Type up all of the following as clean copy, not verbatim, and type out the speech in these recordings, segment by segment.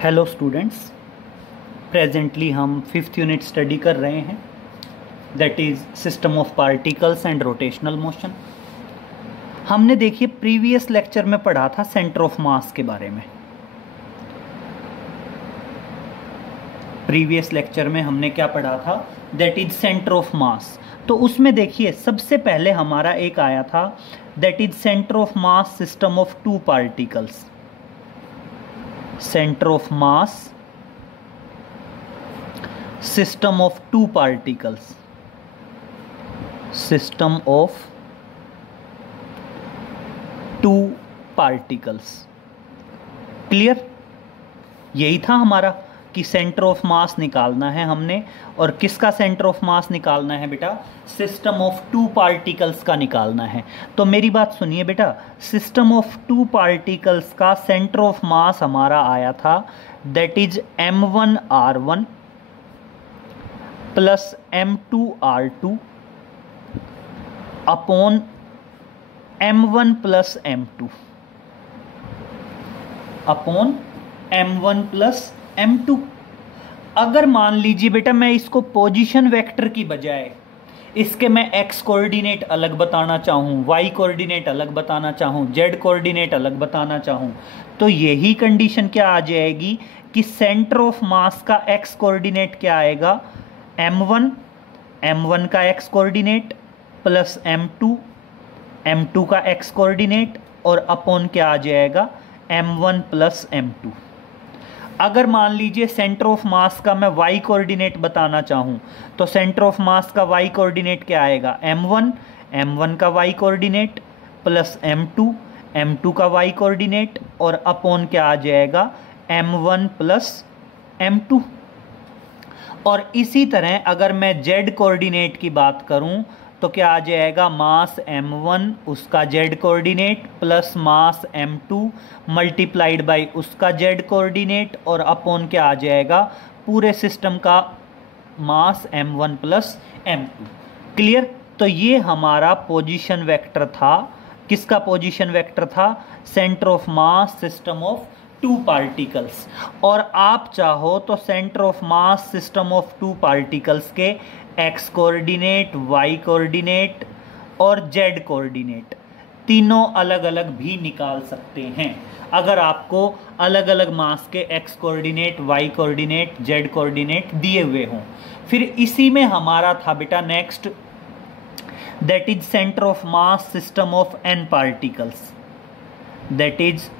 Hello students, presently हम fifth unit study कर रहे हैं, that is system of particles and rotational motion. हमने देखिए प्रीवियस लेक्चर में पढ़ा था सेंटर ऑफ मास के बारे में। प्रीवियस लेक्चर में हमने क्या पढ़ा था, that is centre of mass. तो उसमें देखिए सबसे पहले हमारा एक आया था, that is centre of mass system of two particles. Centre of mass system of two particles, system of two particles. Clear? यही था हमारा कि सेंटर ऑफ मास निकालना है हमने, और किसका सेंटर ऑफ मास निकालना है बेटा? सिस्टम ऑफ टू पार्टिकल्स का निकालना है। तो मेरी बात सुनिए बेटा, सिस्टम ऑफ टू पार्टिकल्स का सेंटर ऑफ मास हमारा आया था, that is m1r1 plus m2r2 upon m1 plus m2 upon m1 plus m2। अगर मान लीजिए बेटा मैं इसको पोजीशन वेक्टर की बजाय इसके मैं x कोऑर्डिनेट अलग बताना चाहूँ, y कोऑर्डिनेट अलग बताना चाहूँ, z कोऑर्डिनेट अलग बताना चाहूँ, तो यही कंडीशन क्या आ जाएगी कि सेंटर ऑफ मास का x कोऑर्डिनेट क्या आएगा? m1 का x कोऑर्डिनेट प्लस m2 का x कोऑर्डिनेट और अपॉन क्या आ जाएगा? m1 plus m2। अगर मान लीजिए सेंटर ऑफ मास का मैं y कोऑर्डिनेट बताना चाहूँ, तो सेंटर ऑफ मास का y कोऑर्डिनेट क्या आएगा? m1 का y कोऑर्डिनेट प्लस m2 का y कोऑर्डिनेट और अपॉन क्या आ जाएगा? m1 plus m2। और इसी तरह अगर मैं z कोऑर्डिनेट की बात करूँ तो क्या आ जाएगा? मास m1 उसका z coordinate plus mass m2 multiplied by उसका z कोऑर्डिनेट और अपॉन क्या आ जाएगा? पूरे सिस्टम का मास m1 प्लस m2। क्लियर? तो ये हमारा पोजीशन वेक्टर था। किसका पोजीशन वेक्टर था? Centre of mass system of two particles. और आप चाहो तो centre of mass system of two particles के x कोऑर्डिनेट, y कोऑर्डिनेट और z कोऑर्डिनेट तीनों अलग अलग भी निकाल सकते हैं, अगर आपको अलग अलग मास के x coordinate, y coordinate, z coordinate दिए हुए हों। फिर इसी में हमारा था बेटा next, that is centre of mass system of n particles. That is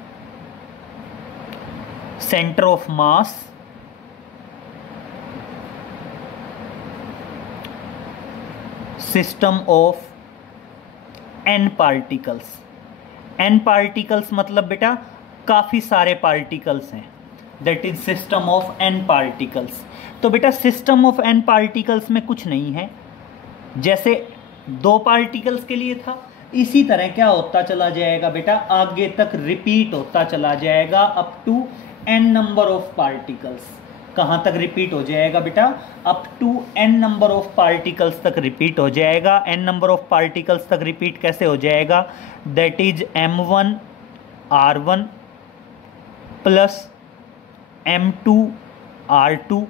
centre of mass system of n particles. n particles मतलब बेटा काफ़ी सारे पार्टिकल्स हैं, that is system of n particles. तो बेटा सिस्टम ऑफ n पार्टिकल्स में कुछ नहीं है, जैसे दो पार्टिकल्स के लिए था, इसी तरह क्या होता चला जाएगा बेटा, आगे तक रिपीट होता चला जाएगा up to n number of particles. कहाँ तक रिपीट हो जाएगा बेटा? Up to n number of particles तक रिपीट हो जाएगा। n नंबर ऑफ पार्टिकल्स तक रिपीट कैसे हो जाएगा? That is m1r1 plus m2r2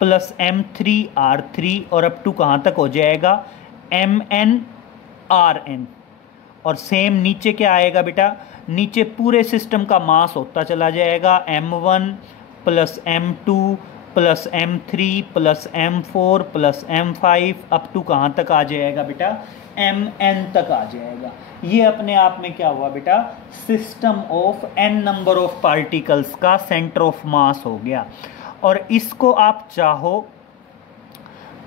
plus m3r3 और अप टू कहाँ तक हो जाएगा? mnrn। और सेम नीचे क्या आएगा बेटा? नीचे पूरे सिस्टम का मास होता चला जाएगा, m1 plus m2 plus m3 plus m4 plus m5 up to कहाँ तक आ जाएगा बेटा? mn तक आ जाएगा। ये अपने आप में क्या हुआ बेटा? System of n number of particles का सेंटर ऑफ मास हो गया। और इसको आप चाहो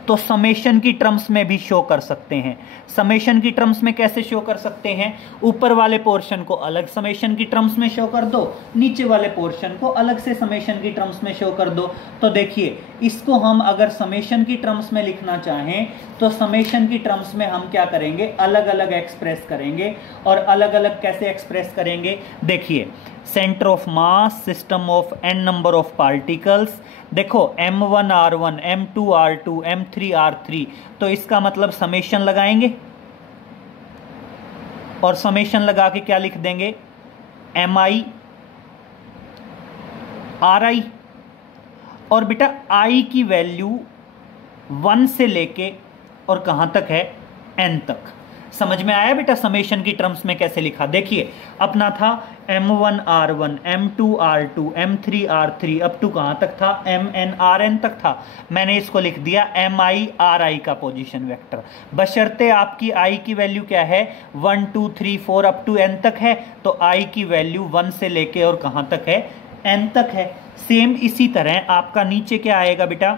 तो समेशन की टर्म्स में भी शो कर सकते हैं। समेशन की टर्म्स में कैसे शो कर सकते हैं? ऊपर वाले पोर्शन को अलग समेशन की टर्म्स में शो कर दो, नीचे वाले पोर्शन को अलग से समेशन की टर्म्स में शो कर दो। तो देखिए इसको हम अगर समेशन की टर्म्स में लिखना चाहें तो समेशन की टर्म्स में हम क्या करेंगे? अलग अलग एक्सप्रेस करेंगे। और अलग अलग कैसे एक्सप्रेस करेंगे? देखिए centre of mass system of n number of particles, देखो m1r1, m2r2, m3r3, तो इसका मतलब समेशन लगाएंगे और समेशन लगा के क्या लिख देंगे? mi आर आई, और बेटा आई की वैल्यू 1 से लेके और कहाँ तक है, n तक। समझ में आया बेटा समेशन की टर्म्स में कैसे लिखा? देखिए अपना था m1 r1, m2 r2, m3 r3, up to कहाँ तक था, mn rn तक था। मैंने इसको लिख दिया mi ri का पोजीशन वेक्टर, बशर्ते आपकी i की वैल्यू क्या है, 1 2 3 4 अप टू n तक है, तो i की वैल्यू 1 से लेके और कहाँ तक है, n तक है। सेम इसी तरह आपका नीचे क्या आएगा बेटा,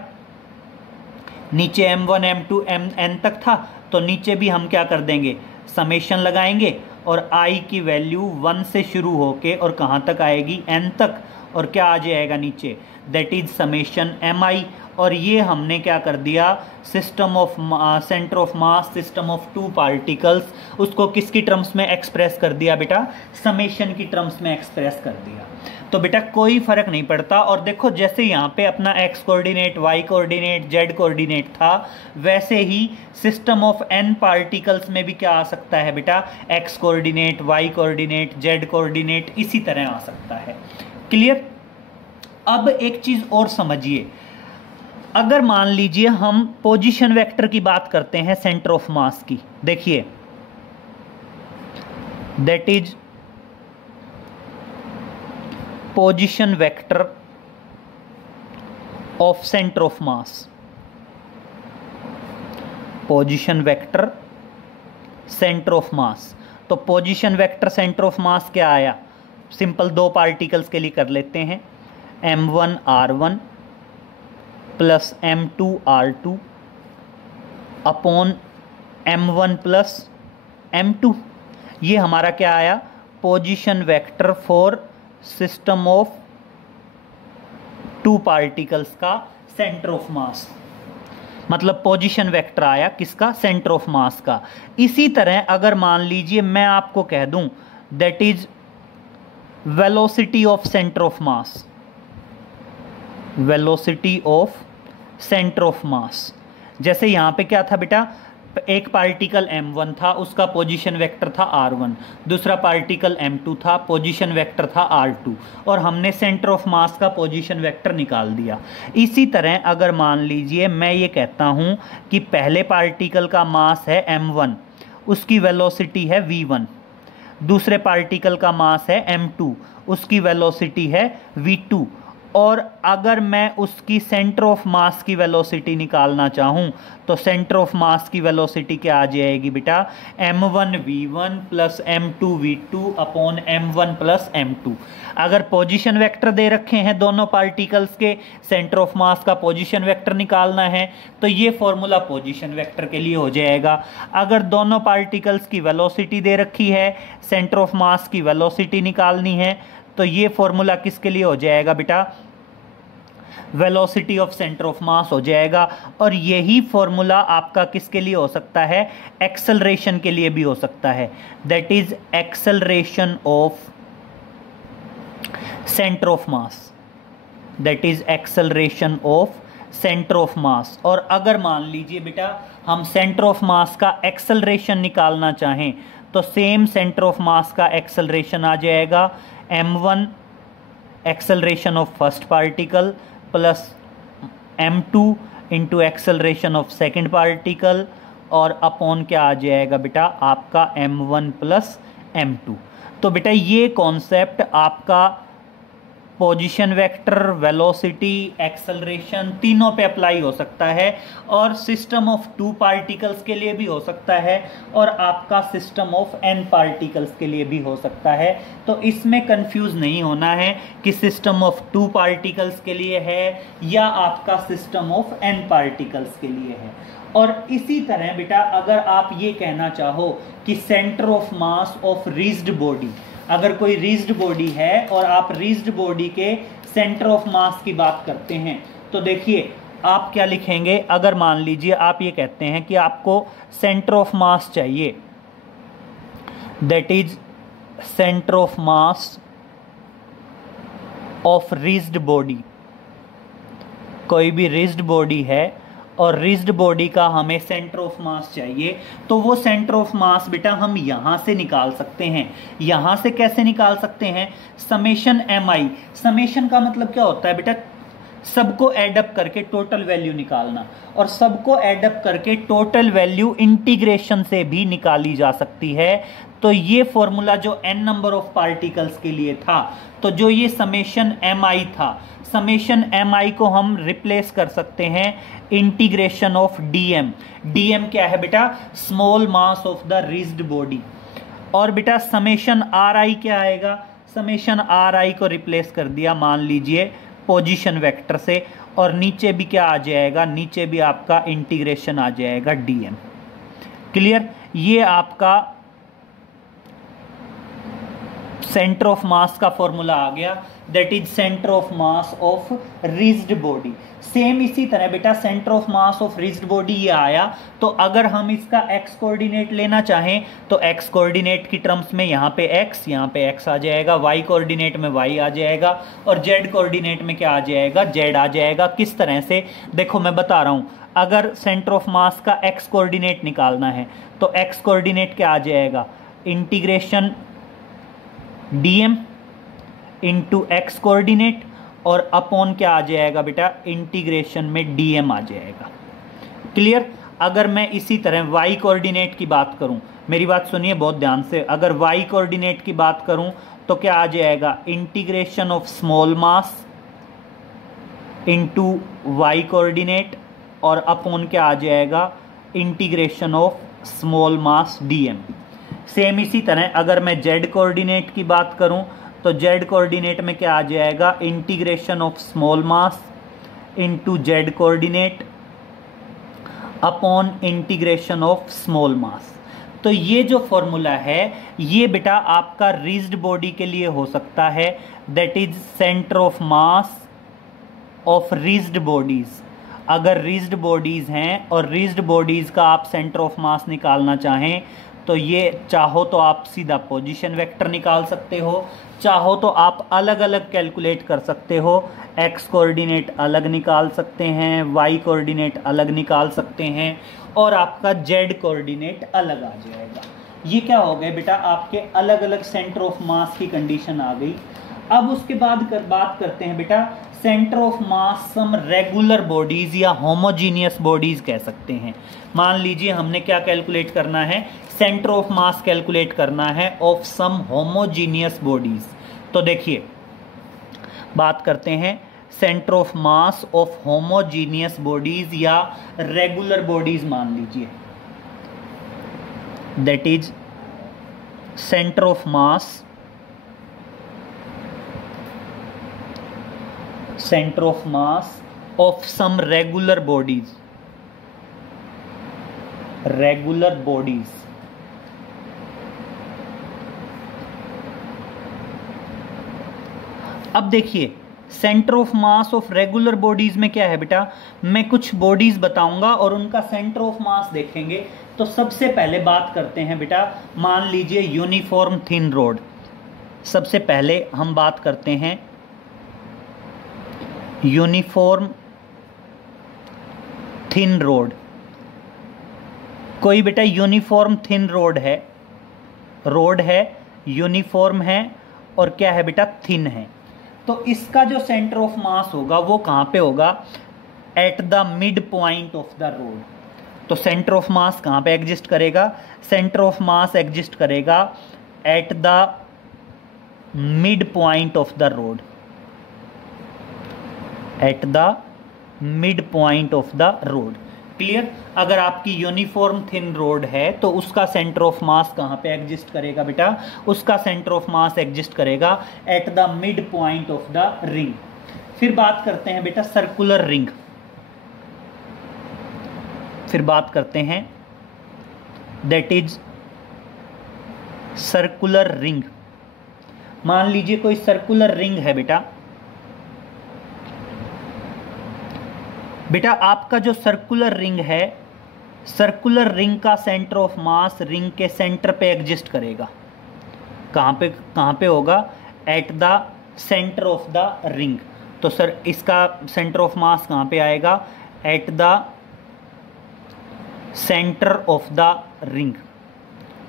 नीचे m1 m2 mn तक था, तो नीचे भी हम क्या कर देंगे, समेशन लगाएंगे और i की वैल्यू 1 से शुरू होके और कहाँ तक आएगी, n तक, और क्या आ जाएगा नीचे, दैट इज समेशन mi। और ये हमने क्या कर दिया, system of centre of mass, system of two particles, उसको किसकी टर्म्स में एक्सप्रेस कर दिया बेटा, समेशन की टर्म्स में एक्सप्रेस कर दिया। तो बेटा कोई फर्क नहीं पड़ता। और देखो जैसे यहाँ पे अपना x coordinate, y coordinate, z coordinate था, वैसे ही सिस्टम ऑफ n पार्टिकल्स में भी क्या आ सकता है बेटा, x coordinate, y coordinate, z coordinate, इसी तरह आ सकता है। क्लियर? अब एक चीज और समझिए, अगर मान लीजिए हम पोजीशन वेक्टर की बात करते हैं सेंटर ऑफ मास की, देखिए that is position vector of centre of mass, position vector centre of mass. तो position vector centre of mass क्या आया, सिंपल दो पार्टिकल्स के लिए कर लेते हैं, m1 r1 plus m2 r2 upon m1 plus m2। ये हमारा क्या आया, position vector for system of two particles का सेंटर ऑफ मास, मतलब पोजीशन वेक्टर आया किसका, सेंटर ऑफ मास का। इसी तरह अगर मान लीजिए मैं आपको कह दूं that is velocity of centre of mass, velocity of centre of मास, जैसे यहां पे क्या था बेटा, एक पार्टिकल m1 था, उसका पोजीशन वेक्टर था r1, दूसरा पार्टिकल m2 था, पोजीशन वेक्टर था r2, और हमने सेंटर ऑफ मास का पोजीशन वेक्टर निकाल दिया। इसी तरह अगर मान लीजिए मैं ये कहता हूं कि पहले पार्टिकल का मास है m1, उसकी वेलोसिटी है v1, दूसरे पार्टिकल का मास है m2, उसकी वेलोसिटी है v2, और अगर मैं उसकी सेंटर ऑफ मास की वेलोसिटी निकालना चाहूं तो सेंटर ऑफ मास की वेलोसिटी क्या आ जाएगी बेटा, m1 v1 plus m2 v2 upon m1 plus m2। अगर पोजीशन वेक्टर दे रखे हैं दोनों पार्टिकल्स के, सेंटर ऑफ मास का पोजीशन वेक्टर निकालना है, तो ये फॉर्मूला पोजीशन वेक्टर के लिए हो जाएगा। अगर दोनों पार्टिकल्स की वेलोसिटी दे रखी है, सेंटर ऑफ मास की वेलोसिटी निकालनी है, तो ये फॉर्मूला किसके लिए हो जाएगा बेटा, वेलोसिटी ऑफ सेंटर ऑफ मास हो जाएगा। और यही फॉर्मूला आपका किसके लिए हो सकता है, एक्सेलरेशन के लिए भी हो सकता है, that is acceleration of centre of mass, that is acceleration of centre of मास। और अगर मान लीजिए बेटा हम सेंटर ऑफ मास का एक्सेलरेशन निकालना चाहें, तो सेम सेंटर ऑफ मास का एक्सेलरेशन आ जाएगा m1 acceleration of first particle plus m2 into acceleration of second particle, और अपॉन क्या आ जाएगा बेटा आपका m1 प्लस m2। तो बेटा ये कॉन्सेप्ट आपका पोजीशन वेक्टर, वेलोसिटी, एक्सेलरेशन तीनों पे अप्लाई हो सकता है, और सिस्टम ऑफ टू पार्टिकल्स के लिए भी हो सकता है, और आपका सिस्टम ऑफ n पार्टिकल्स के लिए भी हो सकता है। तो इसमें कंफ्यूज नहीं होना है कि सिस्टम ऑफ टू पार्टिकल्स के लिए है या आपका सिस्टम ऑफ n पार्टिकल्स के लिए है। और इसी तरह बेटा अगर आप ये कहना चाहो कि centre of mass of rigid body, अगर कोई रिज्ड बॉडी है और आप रिज्ड बॉडी के सेंटर ऑफ मास की बात करते हैं, तो देखिए आप क्या लिखेंगे, अगर मान लीजिए आप ये कहते हैं कि आपको सेंटर ऑफ मास चाहिए, that is centre of mass of rigid body, कोई भी रिज्ड बॉडी है और रिज्ड बॉडी का हमें सेंटर ऑफ मास चाहिए, तो वो सेंटर ऑफ मास बेटा हम यहां से निकाल सकते हैं। यहां से कैसे निकाल सकते हैं? Summation mi। समेशन का मतलब क्या होता है बेटा? सबको एडअप करके टोटल वैल्यू निकालना, और सबको एडअप करके टोटल वैल्यू इंटीग्रेशन से भी निकाली जा सकती है। तो ये फॉर्मूला जो n नंबर ऑफ पार्टिकल्स के लिए था, तो जो ये समेशन mi था, समेशन mi को हम रिप्लेस कर सकते हैं इंटीग्रेशन ऑफ dm। dm क्या है बेटा? Small mass of the rigid body. और बेटा समेशन ri क्या आएगा? समेशन ri को रिप्लेस कर दिया मान लीजिए पोजीशन वेक्टर से, और नीचे भी क्या आ जाएगा? नीचे भी आपका इंटीग्रेशन आ जाएगा dm। क्लियर? ये आपका सेंटर ऑफ मास का फॉर्मूला आ गया, that is centre of mass of rigid body. Same इसी तरह बेटा centre of mass of rigid body ये आया, तो अगर हम इसका x कोऑर्डिनेट लेना चाहें तो x कोऑर्डिनेट की टर्म्स में यहाँ पे x आ जाएगा, y कोऑर्डिनेट में y आ जाएगा, और z कोऑर्डिनेट में क्या आ जाएगा? z आ जाएगा। किस तरह से? देखो मैं बता रहा हूँ, अगर सेंटर ऑफ मास का x कोऑर्डिनेट निकालना है तो x कोऑर्डिनेट क्या आ जाएगा? Integration dm into x coordinate, और अपॉन क्या आ जाएगा बेटा? इंटीग्रेशन में dm आ जाएगा। क्लियर? अगर मैं इसी तरह y कोऑर्डिनेट की बात करूं, मेरी बात सुनिए बहुत ध्यान से, अगर y कोऑर्डिनेट की बात करूं तो क्या आ जाएगा? Integration of small mass into y coordinate, और अपॉन क्या आ जाएगा? Integration of small mass dm। Same इसी तरह अगर मैं z कोऑर्डिनेट की बात करूं तो z कोऑर्डिनेट में क्या आ जाएगा? Integration of small mass into z coordinate upon integration of small mass. तो ये जो फॉर्मूला है ये बेटा आपका रिज्ड बॉडी के लिए हो सकता है, that is centre of mass of rigid bodies. अगर रिज्ड बॉडीज हैं और रिज्ड बॉडीज का आप सेंटर ऑफ मास निकालना चाहें तो ये चाहो तो आप सीधा पोजीशन वेक्टर निकाल सकते हो, चाहो तो आप अलग अलग कैलकुलेट कर सकते हो। x कोऑर्डिनेट अलग निकाल सकते हैं, y कोऑर्डिनेट अलग निकाल सकते हैं, और आपका z कोऑर्डिनेट अलग आ जाएगा। ये क्या हो गए बेटा? आपके अलग अलग सेंटर ऑफ मास की कंडीशन आ गई। अब उसके बाद बात करते हैं बेटा centre of mass some regular bodies या होमोजीनियस बॉडीज कह सकते हैं। मान लीजिए हमने क्या कैलकुलेट करना है? सेंटर ऑफ मास कैलकुलेट करना है ऑफ सम होमोजीनियस बॉडीज। तो देखिए बात करते हैं centre of mass of homogeneous bodies या रेगुलर बॉडीज मान लीजिए, that is centre of mass of some regular bodies. अब देखिए centre of mass of regular bodies में क्या है बेटा? मैं कुछ बॉडीज बताऊंगा और उनका सेंटर ऑफ मास देखेंगे। तो सबसे पहले बात करते हैं बेटा, मान लीजिए यूनिफॉर्म थिन रोड। सबसे पहले हम बात करते हैं यूनिफॉर्म थिन रोड। कोई बेटा यूनिफॉर्म थिन रोड है, यूनिफॉर्म है, और क्या है बेटा? थिन है। तो इसका जो सेंटर ऑफ मास होगा वो कहाँ पे होगा? At the mid point of the road. तो सेंटर ऑफ मास कहाँ पे एग्जिस्ट करेगा? सेंटर ऑफ मास एग्जिस्ट करेगा at the mid point of the road, at the mid point of the road. Clear? अगर आपकी यूनिफॉर्म थिन रोड है तो उसका सेंटर ऑफ मास कहाँ पे एग्जिस्ट करेगा बेटा? उसका सेंटर ऑफ मास एग्जिस्ट करेगा at the mid point of the ring. फिर बात करते हैं बेटा सर्कुलर रिंग। फिर बात करते हैं दैट इज सर्कुलर रिंग। मान लीजिए कोई सर्कुलर रिंग है बेटा आपका जो सर्कुलर रिंग है, सर्कुलर रिंग का सेंटर ऑफ मास रिंग के सेंटर पे एग्जिस्ट करेगा। कहाँ पे होगा? Eight the centre of the ring. तो सर इसका सेंटर ऑफ मास कहाँ पे आएगा? Eight the centre of the ring.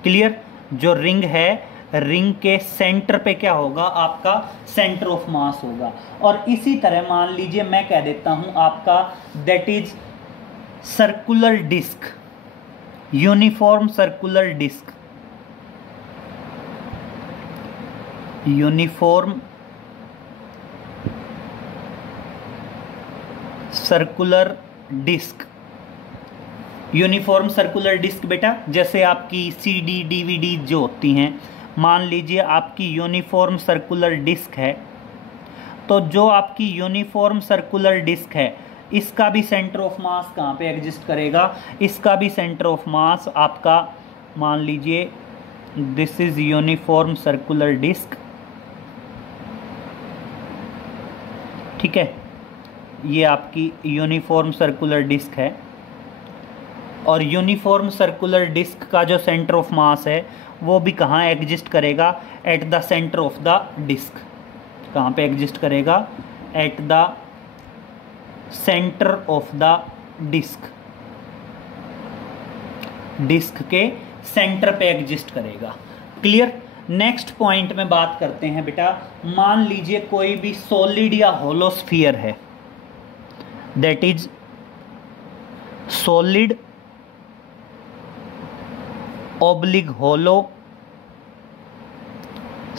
Clear? जो रिंग है, रिंग के सेंटर पे क्या होगा? आपका सेंटर ऑफ मास होगा। और इसी तरह मान लीजिए मैं कह देता हूं आपका that is circular disc, uniform circular disc, uniform circular disc. Uniform circular disc बेटा जैसे आपकी सीडी डीवीडी जो होती हैं, मान लीजिए आपकी यूनिफॉर्म सर्कुलर डिस्क है, तो जो आपकी यूनिफॉर्म सर्कुलर डिस्क है इसका भी सेंटर ऑफ मास कहाँ पे एग्जिस्ट करेगा? इसका भी सेंटर ऑफ मास आपका, मान लीजिए this is uniform circular disc, ठीक है, ये आपकी यूनिफॉर्म सर्कुलर डिस्क है। और यूनिफॉर्म सर्कुलर डिस्क का जो सेंटर ऑफ मास है वो भी कहाँ एग्जिस्ट करेगा? At the centre of the disc. कहाँ पे एग्जिस्ट करेगा? At the centre of the disc, disc के सेंटर पे एग्जिस्ट करेगा। क्लियर? नेक्स्ट पॉइंट में बात करते हैं बेटा, मान लीजिए कोई भी सॉलिड या होलो स्फीयर है, that is solid oblique hollow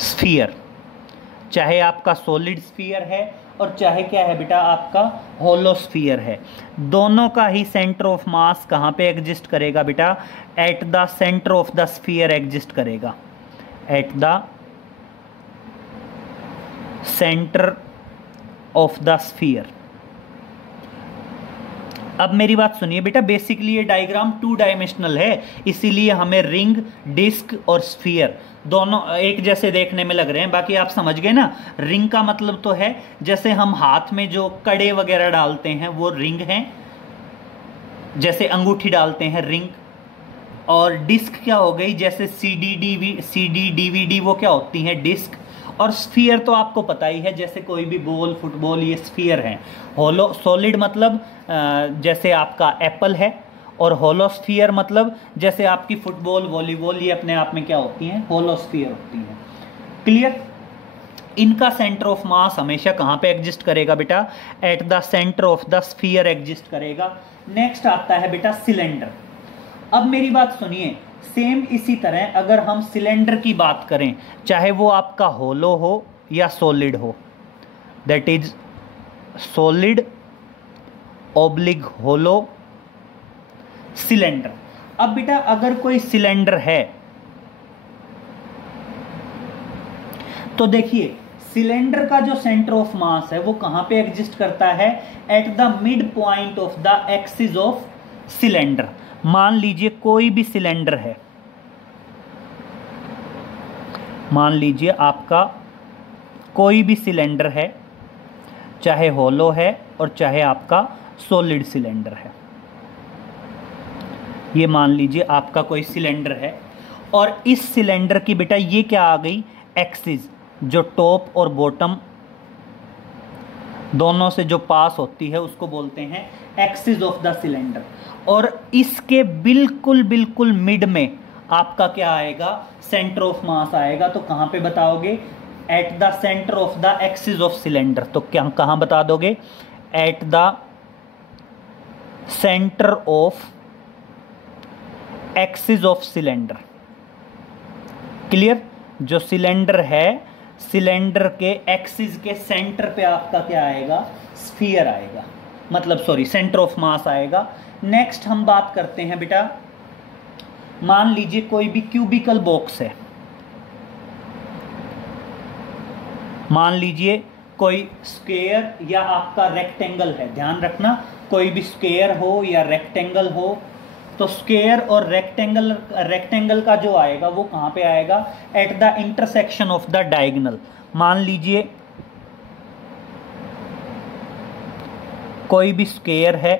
sphere. चाहे आपका सॉलिड स्फीयर है और चाहे क्या है बेटा आपका होलो स्फीयर है, दोनों का ही सेंटर ऑफ मास कहाँ पे एग्जिस्ट करेगा बेटा? At the centre of the sphere exist करेगा, at the centre of the sphere. अब मेरी बात सुनिए बेटा, बेसिकली ये डायग्राम 2 डायमेंशनल है, इसीलिए हमें रिंग, डिस्क और स्फीयर दोनों एक जैसे देखने में लग रहे हैं। बाकी आप समझ गए ना, रिंग का मतलब तो है जैसे हम हाथ में जो कड़े वगैरह डालते हैं वो रिंग हैं, जैसे अंगूठी डालते हैं रिंग। और डिस्क क्या हो गई? जैसे सीडी डीवीडी वो क्या होती हैं? डिस्क। और स्फीयर तो आपको पता ही है, जैसे कोई भी बॉल, फुटबॉल, ये स्फीयर हैं। होलो सॉलिड मतलब जैसे आपका एप्पल है, और होलो स्फीयर मतलब जैसे आपकी फुटबॉल, वॉलीबॉल, ये अपने आप में क्या होती हैं? होलो स्फीयर होती हैं। क्लियर? इनका सेंटर ऑफ मास हमेशा कहाँ पे एग्जिस्ट करेगा बेटा? At the centre of the sphere exist करेगा। नेक्स्ट आता है बेटा सिलेंडर। अब मेरी बात सुनिए, सेम इसी तरह अगर हम सिलेंडर की बात करें, चाहे वो आपका होलो हो या सॉलिड हो, that is solid oblique hollow cylinder. अब बेटा अगर कोई सिलेंडर है तो देखिए सिलेंडर का जो सेंटर ऑफ मास है वो कहां पे एग्जिस्ट करता है? At the mid point of the axis of cylinder. मान लीजिए कोई भी सिलेंडर है, मान लीजिए आपका कोई भी सिलेंडर है, चाहे होलो है और चाहे आपका सॉलिड सिलेंडर है। ये मान लीजिए आपका कोई सिलेंडर है और इस सिलेंडर की बेटा ये क्या आ गई? एक्सिस, जो टॉप और बॉटम दोनों से जो पास होती है उसको बोलते हैं एक्सिस ऑफ द सिलेंडर। और इसके बिल्कुल बिल्कुल मिड में आपका क्या आएगा? सेंटर ऑफ मास आएगा। तो कहां पे बताओगे? Eight the centre of the axis of cylinder. तो क्या कहां बता दोगे? Eight the centre of axis of cylinder. Clear? जो सिलेंडर है, सिलेंडर के एक्सिस के सेंटर पे आपका क्या आएगा? स्फीयर आएगा, मतलब सॉरी सेंटर ऑफ मास आएगा। नेक्स्ट हम बात करते हैं बेटा, मान लीजिए कोई भी क्यूबिकल बॉक्स है, मान लीजिए कोई स्क्वायर या आपका रेक्टेंगल है। ध्यान रखना, कोई भी स्क्वायर हो या रेक्टेंगल हो, तो स्क्वायर और रेक्टेंगल का जो आएगा वो कहां पे आएगा? At the intersection of the diagonal. मान लीजिए कोई भी स्क्वायर है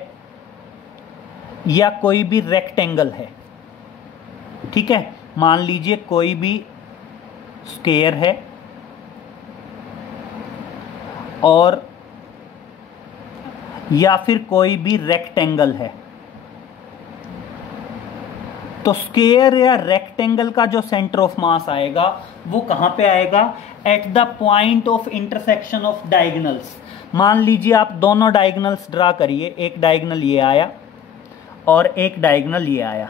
या कोई भी रेक्टेंगल है, ठीक है, मान लीजिए कोई भी स्क्वायर है और या फिर कोई भी रेक्टेंगल है, तो स्क्वायर या रेक्टेंगल का जो सेंटर ऑफ मास आएगा वो कहां पे आएगा? At the point of intersection of diagonals. मान लीजिए आप दोनों डायगोनल्स ड्रा करिए, एक डायगोनल ये आया और एक डायगोनल ये आया।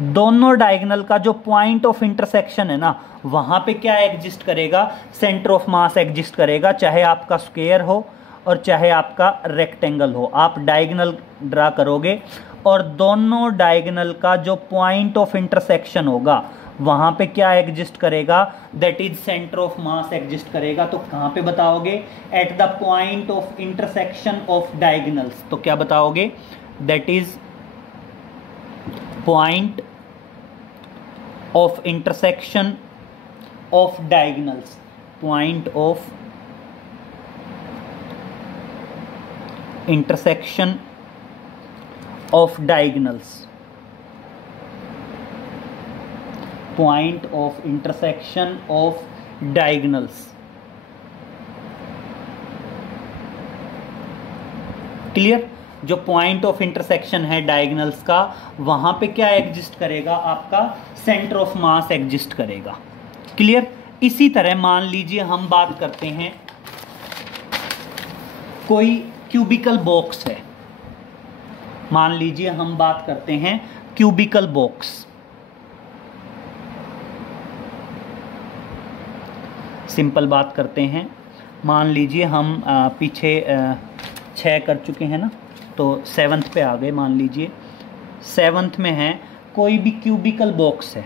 दोनों डायगोनल का जो पॉइंट ऑफ इंटरसेक्शन है ना, वहां पे क्या एग्जिस्ट करेगा? सेंटर ऑफ मास एग्जिस्ट करेगा, चाहे आपका स्क्वायर हो और चाहे आपका रेक्टेंगल हो। आप डायगोनल ड्रा करोगे और दोनों डायगोनल का जो पॉइंट ऑफ इंटरसेक्शन होगा वहां पे क्या एग्जिस्ट करेगा? That is centre of mass exist करेगा। तो कहां पे बताओगे? At the point of intersection of diagonals. तो क्या बताओगे? That is point of intersection of diagonals. Point of intersection of diagonals. Point of intersection of diagonals. Clear? जो point of intersection है डायगोनल्स का, वहां पे क्या एग्जिस्ट करेगा? आपका सेंटर ऑफ मास एग्जिस्ट करेगा। क्लियर? इसी तरह मान लीजिए हम बात करते हैं, कोई क्यूबिकल बॉक्स है। मान लीजिए हम बात करते हैं क्यूबिकल बॉक्स। सिंपल बात करते हैं, मान लीजिए हम पीछे 6 कर चुके हैं ना, तो 7th पे आ गए। मान लीजिए 7th में है कोई भी क्यूबिकल बॉक्स है।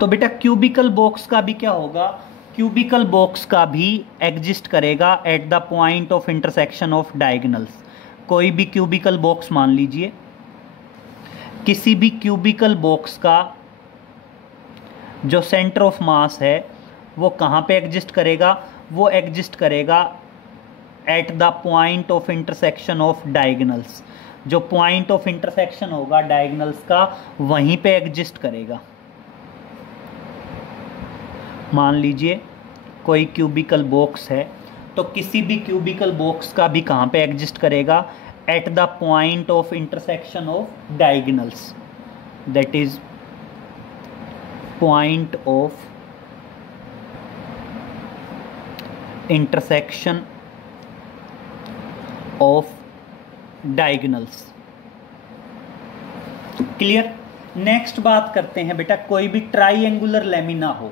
तो बेटा क्यूबिकल बॉक्स का भी क्या होगा? क्यूबिकल बॉक्स का भी एग्जिस्ट करेगा at the point of intersection of diagonals. कोई भी क्यूबिकल बॉक्स मान लीजिए, किसी भी क्यूबिकल बॉक्स का जो सेंटर ऑफ मास है वो कहाँ पे एग्जिस्ट करेगा? वो एग्जिस्ट करेगा at the point of intersection of diagonals. जो पॉइंट ऑफ इंटरसेक्शन होगा डायगोनल्स का, वहीं पे एग्जिस्ट करेगा। मान लीजिए कोई क्यूबिकल बॉक्स है, तो किसी भी क्यूबिकल बॉक्स का भी कहाँ पे एग्जिस्ट करेगा? At the point of intersection of diagonals. That is point of intersection of diagonals. Clear? Next बात करते हैं बेटा, कोई भी ट्राइएंगुलर लेमिना हो।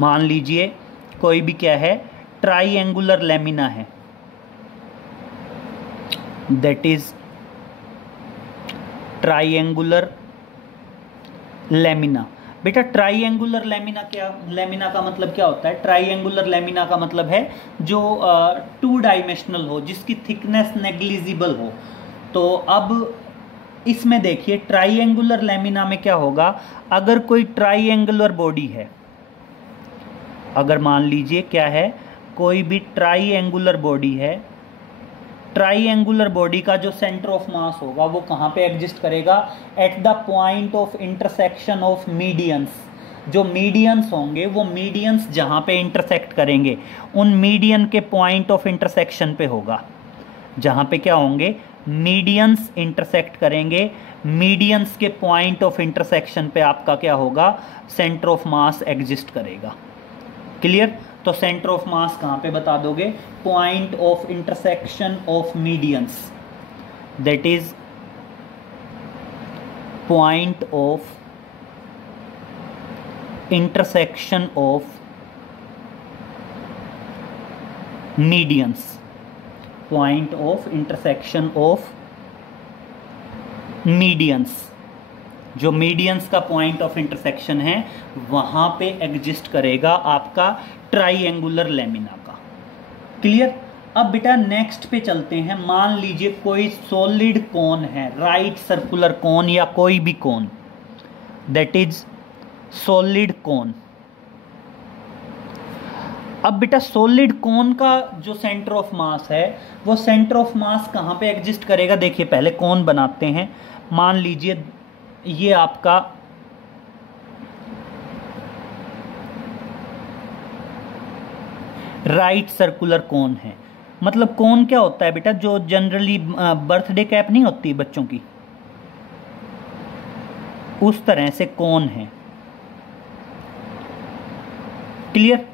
मान लीजिए कोई भी क्या है? ट्राइएंगुलर लेमिना है। That is triangular lamina. बेटा ट्राइएंगुलर लेमिना क्या, लेमिना का मतलब क्या होता है? ट्राइएंगुलर लेमिना का मतलब है जो 2 डायमेंशनल हो, जिसकी थिकनेस नेग्लिजिबल हो। तो अब इसमें देखिए ट्राइएंगुलर लेमिना में क्या होगा? अगर कोई ट्राइएंगुलर बॉडी है, अगर मान लीजिए क्या है, कोई भी ट्राइएंगुलर बॉडी है, ट्राइएंगुलर बॉडी का जो सेंटर ऑफ मास होगा वो कहाँ पे एग्जिस्ट करेगा? At the point of intersection of medians. जो मीडियंस होंगे वो मीडियंस जहाँ पे इंटरसेक्ट करेंगे उन मीडियन के पॉइंट ऑफ इंटरसेक्शन पे होगा। जहाँ पे क्या होंगे? मीडियंस इंटरसेक्ट करेंगे, मीडियंस के पॉइंट ऑफ इंटरसेक्शन पे आपका क्या होगा? सेंटर ऑफ मास एग्जिस्ट करेगा। क्लियर? तो सेंटर ऑफ मास कहाँ पे बता दोगे? Point of intersection of medians. That is point of intersection of medians. Point of intersection of medians. जो मीडियंस का पॉइंट ऑफ इंटरसेक्शन है वहां पे एग्जिस्ट करेगा आपका ट्राइएंगुलर लेमिना का। क्लियर? अब बेटा नेक्स्ट पे चलते हैं। मान लीजिए कोई सॉलिड कोन है, राइट सर्कुलर कोन या कोई भी कोन, दैट इज सॉलिड कोन। अब बेटा सॉलिड कोन का जो सेंटर ऑफ मास है वो सेंटर ऑफ मास कहाँ पे एग्जिस्ट करेगा? देखिए पहले कोन बनाते हैं। मान लीजिए ये आपका राइट सर्कुलर कोन है। मतलब कौन क्या होता है बेटा, जो जनरली बर्थडे कैप नहीं होती बच्चों की, उस तरह से कौन है। क्लियर।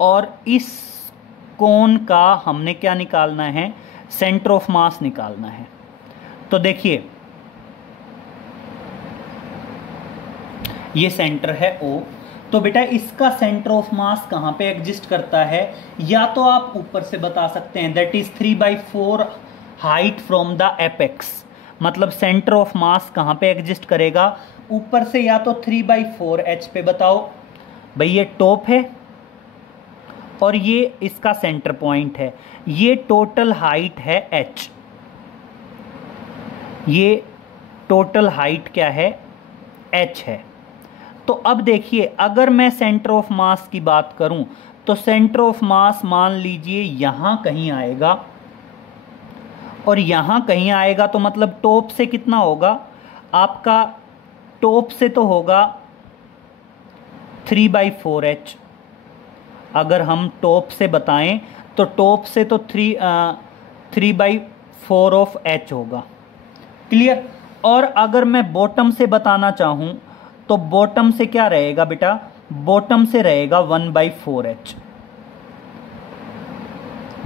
और इस कौन का हमने क्या निकालना है, सेंटर ऑफ मास निकालना है। तो देखिए ये सेंटर है O, तो बेटा इसका सेंटर ऑफ मास कहाँ पे एग्जिस्ट करता है, या तो आप ऊपर से बता सकते हैं that is 3/4 height from the apex. मतलब सेंटर ऑफ मास कहाँ पे एग्जिस्ट करेगा, ऊपर से या तो 3/4 H पे बताओ भाई, ये टॉप है और ये इसका सेंटर पॉइंट है, ये टोटल हाइट है H, ये टोटल हाइट क्या है, H है। तो अब देखिए अगर मैं सेंटर ऑफ मास की बात करूं तो सेंटर ऑफ मास मान लीजिए यहां कहीं आएगा और यहां कहीं आएगा, तो मतलब टॉप से कितना होगा आपका, टॉप से तो होगा 3/4H। अगर हम टॉप से बताएं तो टॉप से तो 3/4 ऑफ H होगा। क्लियर। और अगर मैं बॉटम से बताना चाहूं तो बॉटम से क्या रहेगा बेटा, बॉटम से रहेगा 1/4H।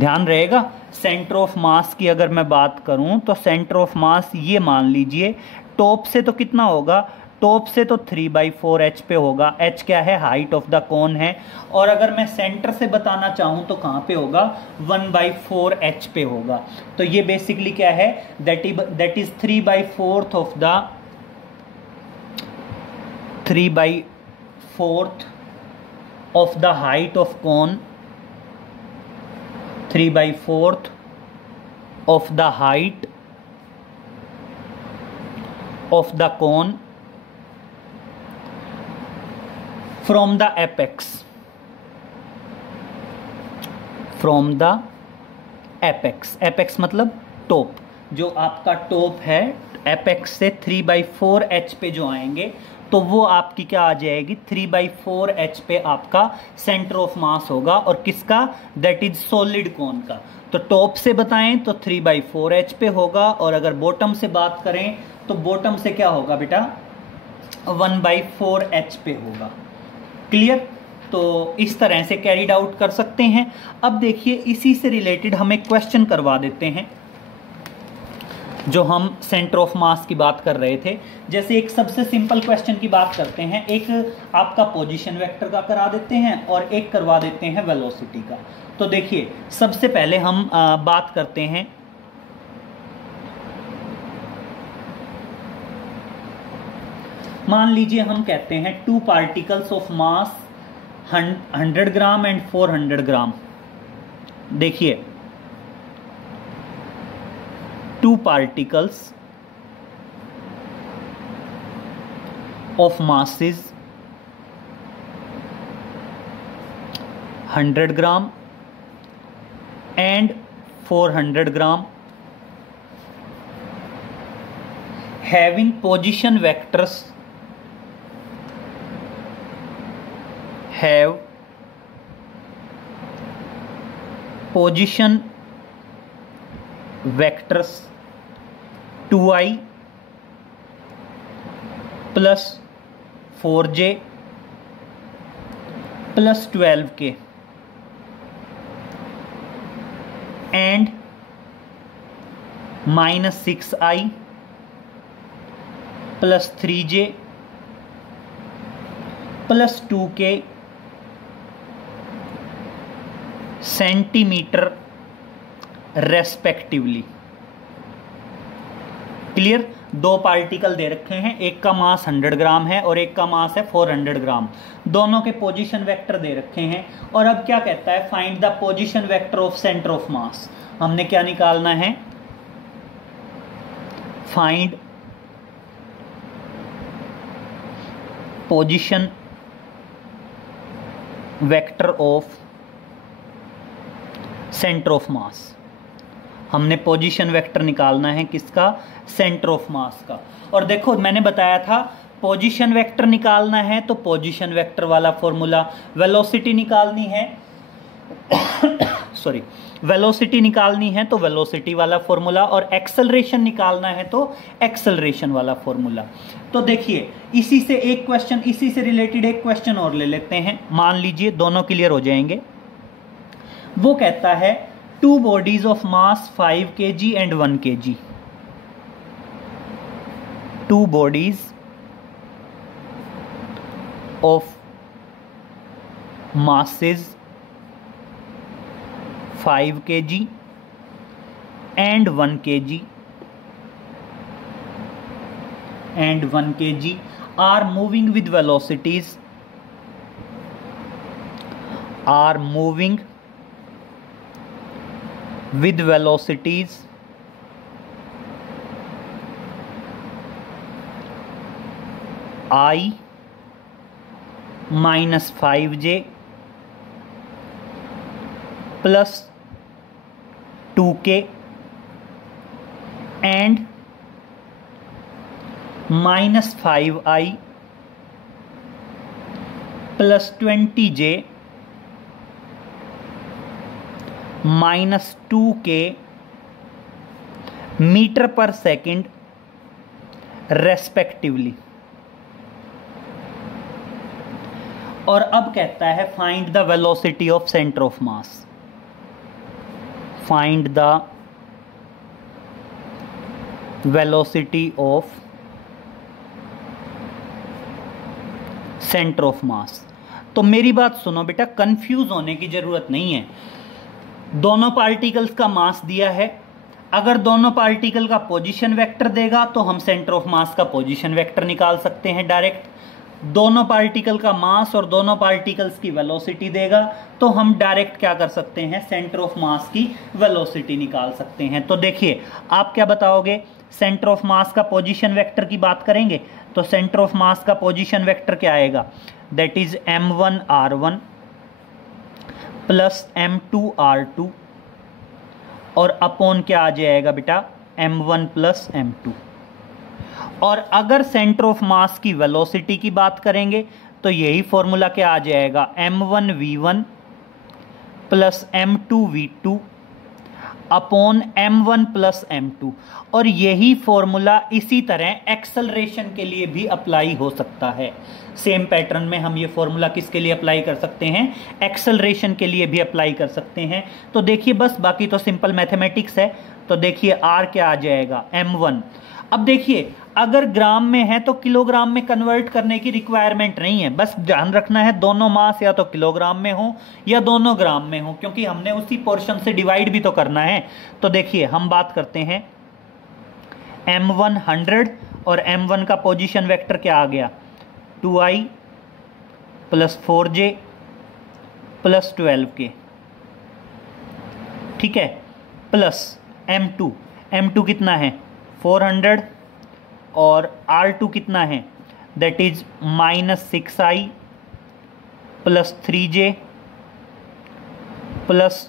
ध्यान रहेगा। सेंटर ऑफ मास की अगर मैं बात करूं तो सेंटर ऑफ मास ये मान लीजिए टॉप से तो कितना होगा, टॉप से तो 3/4H पे होगा, H क्या है, हाइट ऑफ द कोन है। और अगर मैं सेंटर से बताना चाहूं तो कहां पे होगा, 1/4H पे होगा। तो ये बेसिकली क्या है, that is 3/4 of the height of cone, 3/4 of the height of the cone from the apex, apex मतलब टॉप, जो आपका टॉप है एपेक्स से 3/4H पे जो आएंगे तो वो आपकी क्या आ जाएगी, 3/4H पे आपका सेंटर ऑफ मास होगा। और किसका, दैट इज सॉलिड कोन का। तो टॉप से बताएं तो 3/4H पे होगा, और अगर बॉटम से बात करें तो बॉटम से क्या होगा बेटा, 1/4H पे होगा। क्लियर। तो इस तरह से कैरिड आउट कर सकते हैं। अब देखिए इसी से रिलेटेड हम एक क्वेश्चन करवा देते हैं, जो हम सेंटर ऑफ मास की बात कर रहे थे। जैसे एक सबसे सिंपल क्वेश्चन की बात करते हैं, एक आपका पोजीशन वेक्टर का करा देते हैं और एक करवा देते हैं वेलोसिटी का। तो देखिए सबसे पहले हम बात करते हैं मान लीजिए हम कहते हैं 2 particles of mass 100 gram and 400 ग्राम। देखिए 2 particles of masses 100 gram and 400 gram having position vectors have position vectors 2i plus 4j plus 12k and minus 6i plus 3j plus 2k centimetre respectively. Clear. 2 particle दे रखे हैं, एक का मास 100 ग्राम है और एक का मास है 400 ग्राम। दोनों के पोजीशन वेक्टर दे रखे हैं। और अब क्या कहता है, find the position vector of centre of मास। हमने क्या निकालना है, find position vector of centre of मास। हमने पोजीशन वेक्टर निकालना है किसका, सेंटर ऑफ मास का। और देखो मैंने बताया था पोजीशन वेक्टर निकालना है तो पोजीशन वेक्टर वाला फॉर्मूला, वेलोसिटी निकालनी है सॉरी वेलोसिटी निकालनी है तो वेलोसिटी वाला फॉर्मूला, और एक्सेलरेशन निकालना है तो एक्सेलरेशन वाला फॉर्मूला। तो देखिए इसी से एक क्वेश्चन, इसी से रिलेटेड एक क्वेश्चन और ले लेते हैं, मान लीजिए दोनों क्लियर हो जाएंगे। वो कहता है two bodies of mass 5 kg and 1 kg, two bodies of masses 5 kg and 1 kg are moving with velocities I minus 5j plus 2k and minus 5i plus 20j minus 2k metre पर second respectively. और अब कहता है find the velocity of centre of mass, find the velocity of centre of mass. तो मेरी बात सुनो बेटा, कंफ्यूज होने की जरूरत नहीं है। दोनों पार्टिकल्स का मास दिया है, अगर दोनों पार्टिकल का पोजीशन वेक्टर देगा तो हम सेंटर ऑफ मास का पोजीशन वेक्टर निकाल सकते हैं डायरेक्ट। दोनों पार्टिकल का मास और दोनों पार्टिकल्स की वेलोसिटी देगा तो हम डायरेक्ट क्या कर सकते हैं, सेंटर ऑफ मास की वेलोसिटी निकाल सकते हैं। तो देखिए आप क्या बताओगे, सेंटर ऑफ मास का पोजीशन वेक्टर की बात करेंगे तो सेंटर ऑफ मास का पोजीशन वेक्टर क्या आएगा, that is m1r1 plus m2r2 और अपॉन क्या आ जाएगा बेटा, m1 प्लस m2। और अगर सेंटर ऑफ मास की वेलोसिटी की बात करेंगे तो यही फॉर्मूला क्या आ जाएगा, m1v1 plus m2v2 upon m1 plus m2। और यही फॉर्मूला इसी तरह एक्सेलरेशन के लिए भी अप्लाई हो सकता है। सेम पैटर्न में हम ये फॉर्मूला किसके लिए अप्लाई कर सकते हैं, एक्सेलरेशन के लिए भी अप्लाई कर सकते हैं। तो देखिए बस, बाकी तो सिंपल मैथमेटिक्स है। तो देखिए r क्या आ जाएगा, m1। अब देखिए अगर ग्राम में है तो किलोग्राम में कन्वर्ट करने की रिक्वायरमेंट नहीं है, बस ध्यान रखना है दोनों मास या तो किलोग्राम में हो या दोनों ग्राम में हो, क्योंकि हमने उसी पोर्शन से डिवाइड भी तो करना है। तो देखिए हम बात करते हैं m1 100 और m1 का पोजीशन वेक्टर क्या आ गया, 2i plus 4j plus 12k, ठीक है, प्लस m2 कितना है 400 और r2 कितना है, that is minus 6i plus 3j plus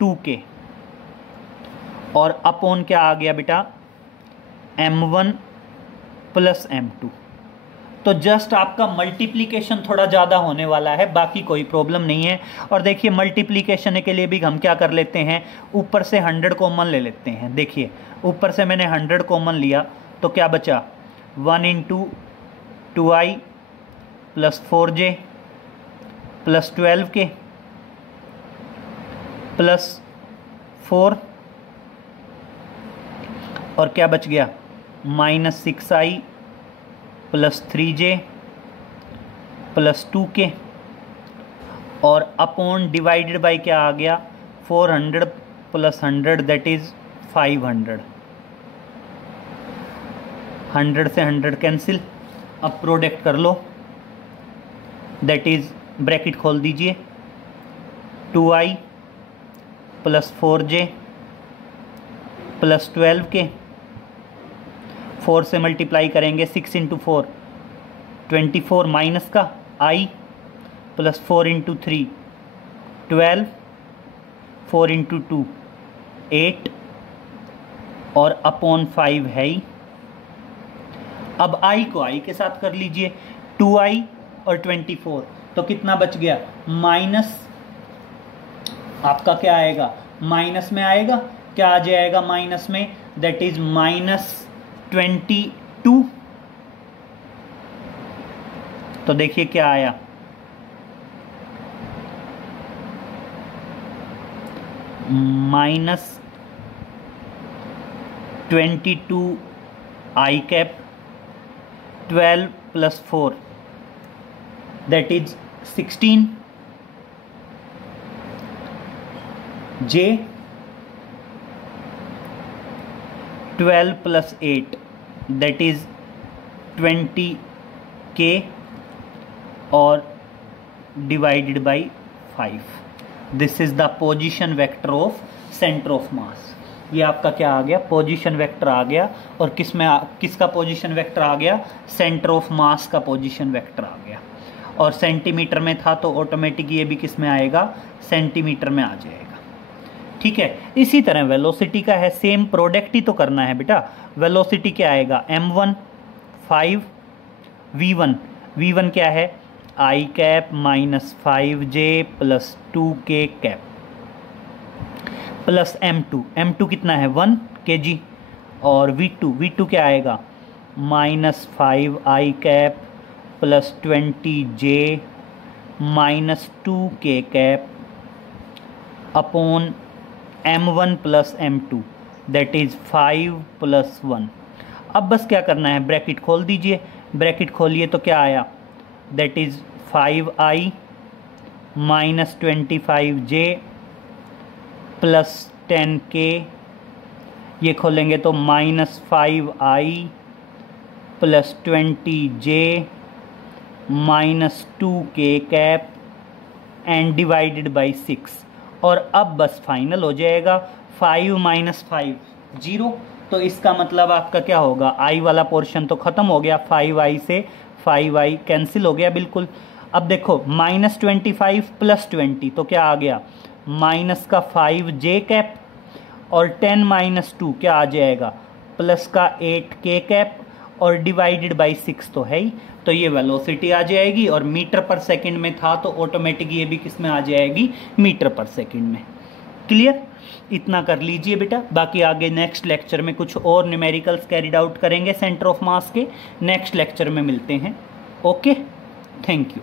2k और अपॉन क्या आ गया बेटा, m1 प्लस m2। तो जस्ट आपका मल्टीप्लिकेशन थोड़ा ज़्यादा होने वाला है, बाकी कोई प्रॉब्लम नहीं है। और देखिए मल्टीप्लिकेशन के लिए भी हम क्या कर लेते हैं, ऊपर से 100 कॉमन ले लेते हैं। देखिए ऊपर से मैंने 100 कॉमन लिया तो क्या बचा, 1 into 2i plus 4j plus 12k plus 4 और क्या बच गया, minus 6i plus 3j plus 2k और अपॉन डिवाइडेड बाय क्या आ गया, 400 प्लस 100 दैट इज 500। 100 से 100 कैंसिल, अब प्रोडक्ट कर लो, दैट इज ब्रैकेट खोल दीजिए, 2i plus 4j plus 12k, 4 से मल्टीप्लाई करेंगे 6 इंटू 4 24 माइनस का i प्लस 4 इंटू 3 12, 4 इंटू 2 8 और अपॉन 5 है ही। अब i को i के साथ कर लीजिए, 2i और 24 तो कितना बच गया, माइनस आपका क्या आएगा, माइनस में आएगा। क्या आ जाएगा माइनस में, दैट इज -22। तो देखिए क्या आया, -22 I cap 12 + 4 that is 16 J 12 + 8 that is 20 K और divided by 5। This is the position vector of centre of mass. ये आपका क्या आ गया, पोजीशन वेक्टर आ गया। और किसका पोजीशन वेक्टर आ गया, सेंटर ऑफ मास का पोजीशन वेक्टर आ गया। और सेंटीमीटर में था तो ऑटोमेटिक ये भी किस में आएगा, सेंटीमीटर में आ जाएगा। ठीक है, इसी तरह वेलोसिटी का है, सेम प्रोडक्ट ही तो करना है बेटा। वेलोसिटी क्या आएगा, m1 5 v1 क्या है, आई cap -5j + 2k cap plus m2 कितना है 1 kg। और v2 क्या आएगा, -5 I cap + 20j -2k cap upon m1 + m2 that is 5 + 1। अब बस क्या करना है, ब्रैकेट खोल दीजिए, ब्रैकेट खोलिए तो क्या आया, that is 5i -25j + 10k। ये खोलेंगे तो -5i + 20j -2k cap and divided by 6। और अब बस फाइनल हो जाएगा, 5 - 5 0। तो इसका मतलब आपका क्या होगा, i वाला पोर्शन तो ख़त्म हो गया, 5i से 5i कैंसिल हो गया बिल्कुल। अब देखो -25 + 20 तो क्या आ गया, माइनस का 5j कैप और 10 - 2 क्या आ जाएगा, प्लस का 8k कैप और डिवाइडेड बाई 6 तो है ही। तो ये वेलोसिटी आ जाएगी और मीटर पर सेकंड में था तो ऑटोमेटिक ये भी किस में आ जाएगी, मीटर पर सेकंड में। क्लियर, इतना कर लीजिए बेटा। बाकी आगे नेक्स्ट लेक्चर में कुछ और न्यूमेरिकल्स कैरिड आउट करेंगे सेंटर ऑफ मास के। नेक्स्ट लेक्चर में मिलते हैं। Okay, thank you.